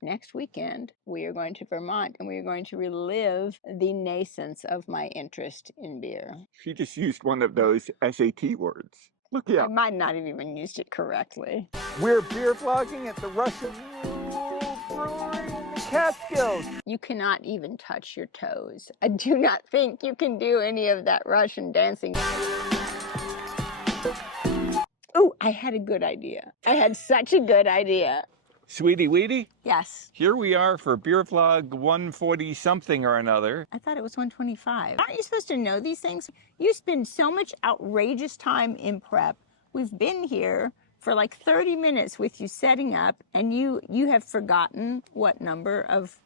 Next weekend, we are going to Vermont and we are going to relive the naissance of my interest in beer. She just used one of those SAT words. Look I out. might not have even used it correctly. We're beer vlogging at the Russian Mule Brewery in the Catskills. You cannot even touch your toes. I do not think you can do any of that Russian dancing. Oh, I had a good idea. I had such a good idea. Sweetie Weetie, Yes. here we are for beer vlog 140 something or another. I thought it was 125. Aren't you supposed to know these things? You spend so much outrageous time in prep. We've been here for like 30 minutes with you setting up, and you have forgotten what number of...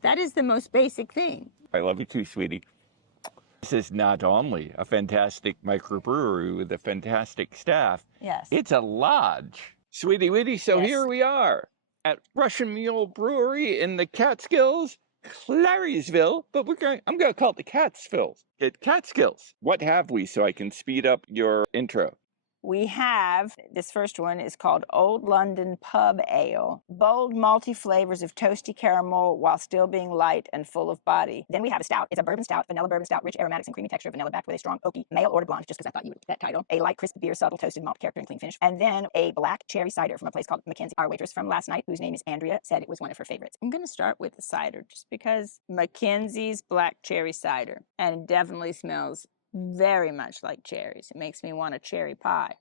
That is the most basic thing. I love you too, sweetie. This is not only a fantastic microbrewery with a fantastic staff. Yes. It's a lodge. Sweetie Weetie, so Yes. here we are at Russian Mule Brewery in the Catskills, Claryville, but I'm going to call it the Catskills. What have we so I can speed up your intro? We have, this first one is called Old London Pub Ale. Bold, malty flavors of toasty caramel while still being light and full of body. Then we have a stout. It's a bourbon stout, vanilla bourbon stout, rich aromatics and creamy texture, vanilla backed with a strong oaky mail order blonde, just because I thought you would get that title. A light, crisp beer, subtle, toasted malt character and clean finish. And then a black cherry cider from a place called McKenzie. Our waitress from last night, whose name is Andrea, said it was one of her favorites. I'm going to start with the cider, just because McKenzie's black cherry cider. And it definitely smells very much like cherries. It makes me want a cherry pie.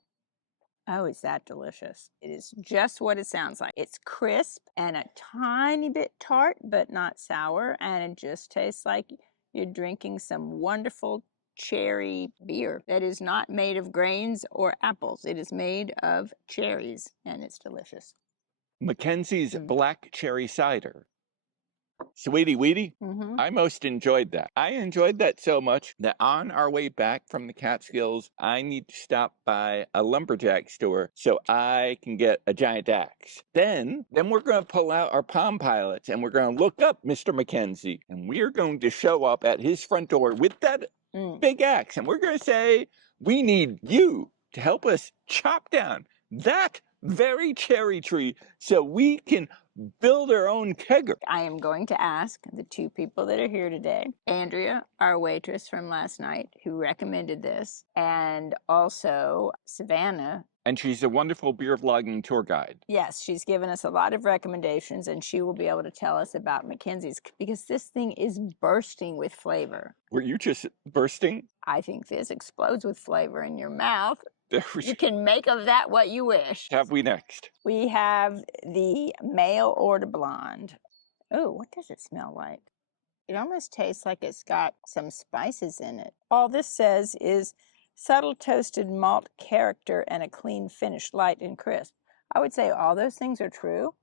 Oh, is that delicious? It is just what it sounds like. It's crisp and a tiny bit tart, but not sour. And it just tastes like you're drinking some wonderful cherry beer that is not made of grains or apples. It is made of cherries, and it's delicious. McKenzie's black cherry cider. Sweetie Weetie, I most enjoyed that. I enjoyed that so much that on our way back from the Catskills, I need to stop by a lumberjack store so I can get a giant axe. Then we're going to pull out our Palm Pilots and we're going to look up Mr. McKenzie, and we're going to show up at his front door with that big axe, and we're going to say, we need you to help us chop down that very cherry tree so we can build our own kegger. I am going to ask the two people that are here today, Andrea, our waitress from last night, who recommended this, and also Savanah. And she's a wonderful beer vlogging tour guide. Yes, she's given us a lot of recommendations, and she will be able to tell us about McKenzie's, because this thing is bursting with flavor. Were you just bursting? I think this explodes with flavor in your mouth. You can make of that what you wish. What have we next? We have the mail order blonde. Oh, what does it smell like? It almost tastes like it's got some spices in it. All this says is subtle toasted malt character and a clean finish, light and crisp. I would say all those things are true.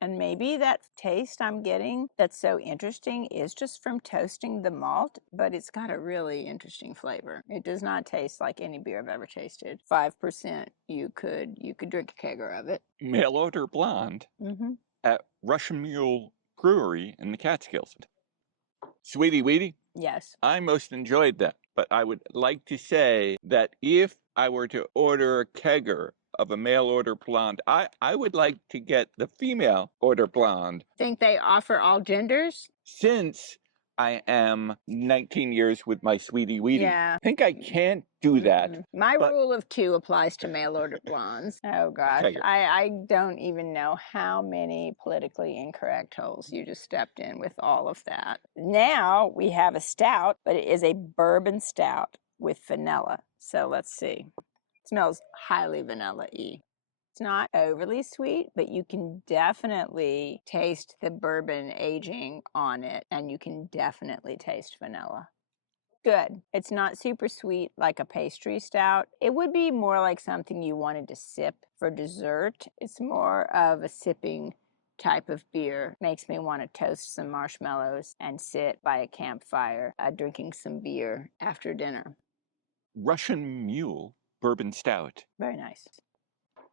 And maybe that taste I'm getting that's so interesting is just from toasting the malt, but it's got a really interesting flavor. It does not taste like any beer I've ever tasted. 5%, you could drink a kegger of it. Mail order blonde at Russian Mule Brewery in the Catskills. Sweetie Weetie? Yes. I most enjoyed that, but I would like to say that if I were to order a kegger of a mail order blonde, I would like to get the female order blonde. Think they offer all genders? Since I am 19 years with my Sweetie Weetie, I think I can't do that. My rule of 2 applies to mail order blondes. Oh gosh, kegger. I don't even know how many politically incorrect holes you just stepped in with all of that. Now we have a stout, but it is a bourbon stout with vanilla. So let's see. Smells highly vanilla-y. It's not overly sweet, but you can definitely taste the bourbon aging on it, and you can definitely taste vanilla. Good. It's not super sweet like a pastry stout. It would be more like something you wanted to sip for dessert. It's more of a sipping type of beer. Makes me want to toast some marshmallows and sit by a campfire drinking some beer after dinner. Russian Mule Bourbon Stout. Very nice.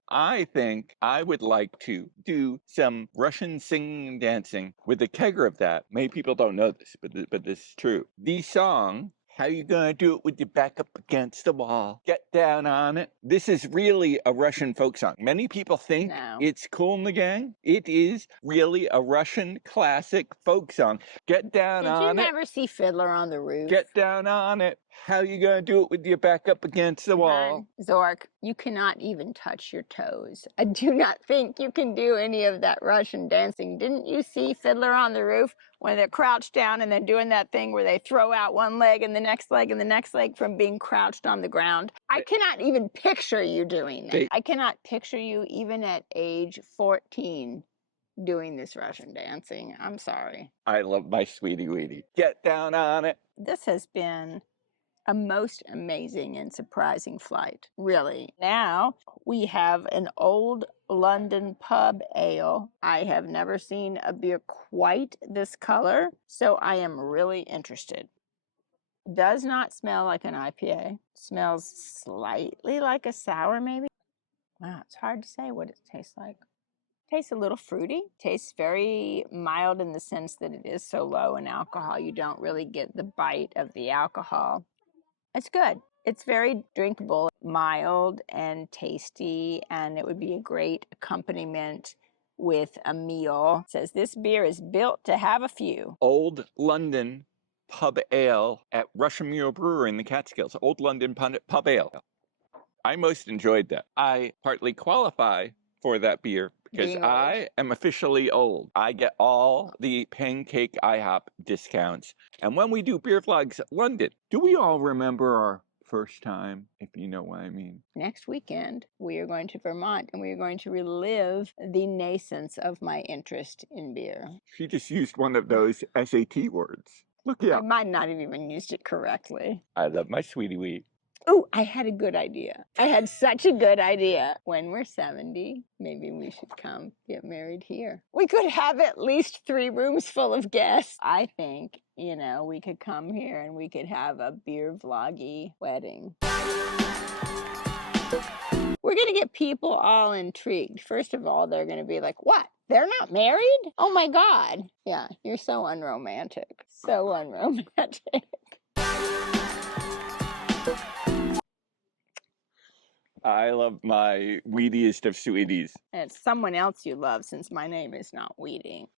I think I would like to do some Russian singing and dancing with the kegger of that. Many people don't know this, but this is true. The song How you gonna do it with your back up against the wall? Get down on it. This is really a Russian folk song. Many people think it's Kool and the Gang. It is really a Russian classic folk song. Get down on it. Did you never see Fiddler on the Roof? Get down on it. How you gonna do it with your back up against the wall? Zork, you cannot even touch your toes. I do not think you can do any of that Russian dancing. Didn't you see Fiddler on the Roof when they're crouched down and then doing that thing where they throw out one leg and the next leg and the next leg from being crouched on the ground? I cannot even picture you doing that. I cannot picture you even at age 14 doing this Russian dancing. I'm sorry. I love my sweetie weetie. Get down on it. This has been a most amazing and surprising flight, really. Now we have an Old London Pub Ale. I have never seen a beer quite this color, so I am really interested. Does not smell like an IPA. Smells slightly like a sour, maybe. Wow, it's hard to say what it tastes like. Tastes a little fruity. Tastes very mild in the sense that it is so low in alcohol. You don't really get the bite of the alcohol. It's good. It's very drinkable, mild and tasty, and it would be a great accompaniment with a meal. It says this beer is built to have a few. Old London Pub Ale at Russian Mule Brewery in the Catskills. Old London Pub Ale. I most enjoyed that. I partly qualify for that beer because I am officially old. I get all the Pancake IHOP discounts. And when we do beer vlogs at London, do we all remember our first time, if you know what I mean? Next weekend, we are going to Vermont and we are going to relive the naissance of my interest in beer. She just used one of those SAT words. Look it up. I might not have even used it correctly. I love my sweetie wheat. Oh, I had a good idea. I had such a good idea. When we're 70, maybe we should come get married here. We could have at least 3 rooms full of guests. I think, you know, we could come here and we could have a beer vloggy wedding. We're going to get people all intrigued. First of all, they're going to be like, what? They're not married? Oh my God. Yeah, you're so unromantic. So unromantic. I love my Wheatiest of sweeties. And it's someone else you love since my name is not Wheatie.